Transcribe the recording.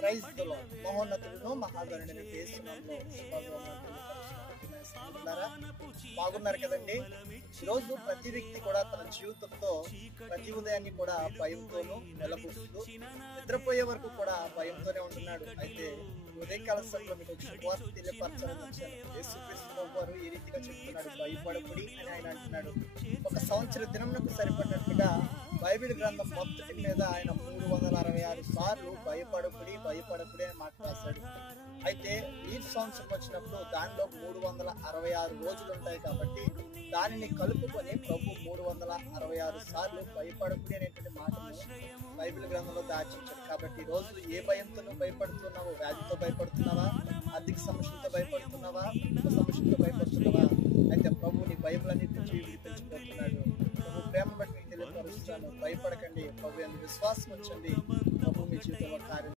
Praise the lord. మహోన్నతుడును మహాగణుడైన యేసు నామములో బాగున్నారు కదండి. ఈరోజు ప్రతి వ్యక్తి కూడా తన జీవితంతో ప్రతి ఉదయాన్ని కూడా భయంతోనూ నెలకొస్తూ నిద్రపోయే వరకు కూడా భయంతోనే ఉంటున్నాడు. అయితే ఉదయకాల సమయంలో మీకు ఒక శుభవార్త తెలియపరచాలని వచ్చాను. యేసుక్రీస్తు వారు ఈ రీతిగా చెప్తున్నాడు, భయపడకుడి అని ఆయన అంటున్నాడు. ఒక సంవత్సర దినమునకు సరిపడినట్టుగా బైబిల్ గ్రంథం మొత్తం మీద ఆయన 366 సార్లు భయపడకుడి భయపడకుడి అని మాట రాశాడు. అయితే ఈ సంవత్సరం వచ్చినప్పుడు దానిలో 366 రోజులు ఉంటాయి కాబట్టి దానిని కలుపుకొని ప్రభు 366 సార్లు భయపడకుడి అనేటువంటి మాటను బైబిల్ గ్రంథంలో దాచించాడు. కాబట్టి ఈ రోజు ఏ భయంతో భయపడుతున్నావు? వ్యాధితో భయపడుతున్నావా? ఆర్థిక సమస్యలతో భయపడుతున్నావా? సమస్యలతో భయపడుతున్నావా? అయితే ప్రభు నీ భయములన్నిటి నుంచి విడిపించిపోతున్నాడు. ప్రభు ప్రేమ బట్టి మీకు తెలియపరుస్తాను, భయపడకండి, ప్రభు విశ్వాసం ఉంచండి, ప్రభు మీ జీవితంలో కార్యం